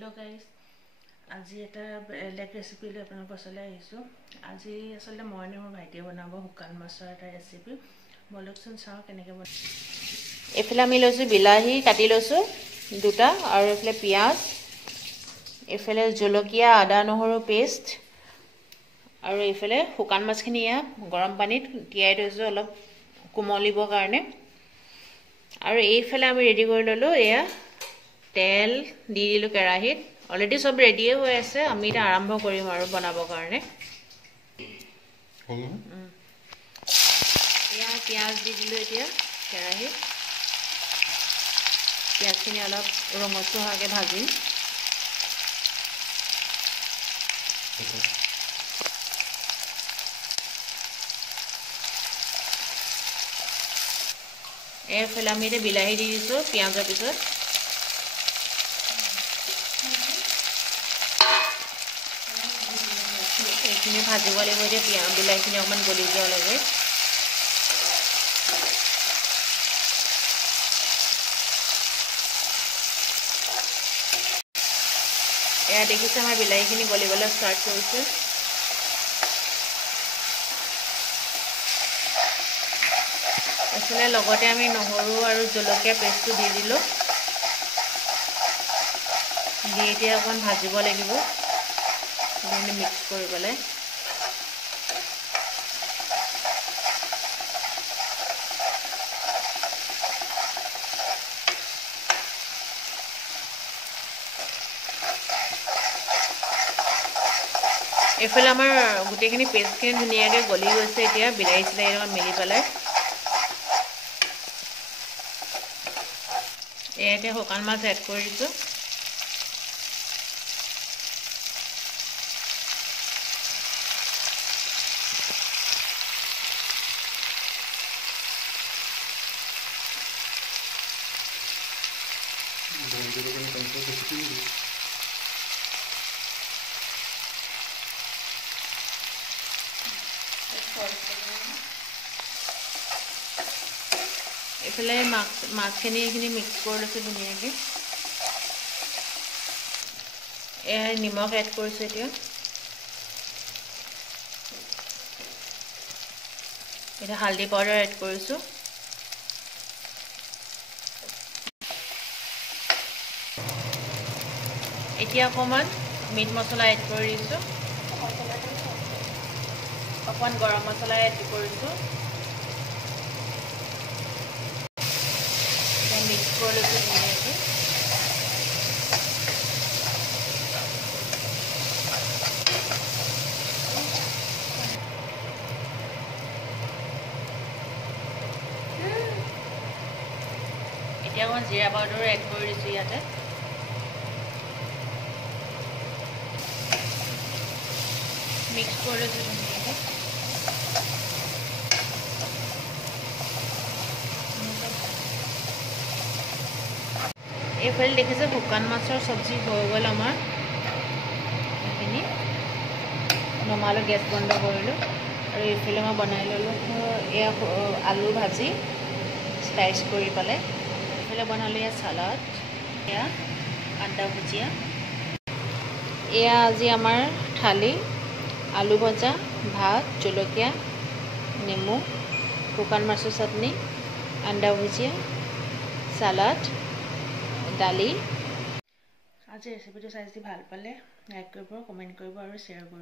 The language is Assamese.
हेलो गाइस আজি এটা বেলেগ ৰেচিপি লৈ আপোনালোকৰ ওচৰলৈ আহিছোঁ আজি আসলে মৰ্ণিং মোৰ ভাইটিয়ে বনাব শুকান মাছৰ এটা ৰেচিপি বলকচোন চাওঁ কেনেকৈ বনাই এফালে আমি লৈছোঁ বিলাহী কাটি লৈছোঁ দুটা আৰু এফালে পিঁয়াজ এফালে জলকীয়া আদা নহৰু পেষ্ট আৰু এফালে শুকান মাছখিনি গৰম পানীত তিয়াই থৈছোঁ অলপ কোমলিবৰ কাৰণে আৰু এইফালে আমি ৰেডি কৰি ল'লোঁ এয়া তেল দি দিলোঁ কেৰাহীত অলৰেডি সব ৰেডিয়ে হৈ আছে আমি এটা আৰম্ভ কৰিম আৰু বনাবৰ কাৰণে এয়া পিঁয়াজ দি দিলোঁ এতিয়া কেৰাহীত পিঁয়াজখিনি অলপ ৰঙচুৱা হোৱাকৈ ভাজিম এইফালে আমি এতিয়া বিলাহী দি দিছোঁ পিঁয়াজৰ পিছত এইখিনি ভাজিব লাগিব এতিয়া বিলাহীখিনি অকণমান গলি যোৱালৈকে এয়া দেখিছে আমাৰ বিলাহীখিনি গলিবলৈ ষ্টাৰ্ট কৰিছে এইফালে লগতে আমি নহৰু আৰু জলকীয়া পেষ্টটো দি দিলোঁ দি এতিয়া অকণমান ভাজিব লাগিব মিক্স কৰি পেলাই এইফালে আমাৰ গোটেইখিনি পেষ্টখিনি ধুনীয়াকৈ গলি গৈছে এতিয়া বিলাহী চিলাহী লগত মিলি পেলাই এয়া এতিয়া শুকান মাছ এড কৰি দিছোঁ এইফালে মাছখিনি এইখিনি মিক্স কৰি লৈছোঁ ধুনীয়াকৈ এয়া নিমখ এড কৰিছোঁ এতিয়া এতিয়া হালধি পাউডাৰ এড কৰিছোঁ এতিয়া অকণমান মিট মছলা এড কৰি দিছোঁ অকণমান গৰম মছলা এড কৰিছোঁ মিক্স কৰি লৈছোঁ ধুনীয়াকৈ এতিয়া অকণমান জিৰা পাউডাৰো এড কৰি দিছোঁ ইয়াতে মিক্স কৰি লৈছোঁ ধুনীয়াকৈ এইফালে দেখিছে শুকান মাছৰ চব্জি হৈ গ'ল আমাৰ এইখিনি নমালোঁ গেছ বন্ধ কৰিলোঁ আৰু এইফালে মই বনাই ল'লোঁ এয়া আলু ভাজি স্লাইচ কৰি পেলাই এইফালে বনালোঁ এয়া চালাড এয়া আন্দা ভুজিয়া এয়া আজি আমাৰ থালি আলু ভজা ভাত জলকীয়া নেমু শুকান মাছৰ চাটনি আন্দা ভুজিয়া চালাড দালি আজি ৰেচিপিটো চাই যদি ভাল পালে লাইক কৰিব কমেণ্ট কৰিব আৰু শ্বেয়াৰ কৰিব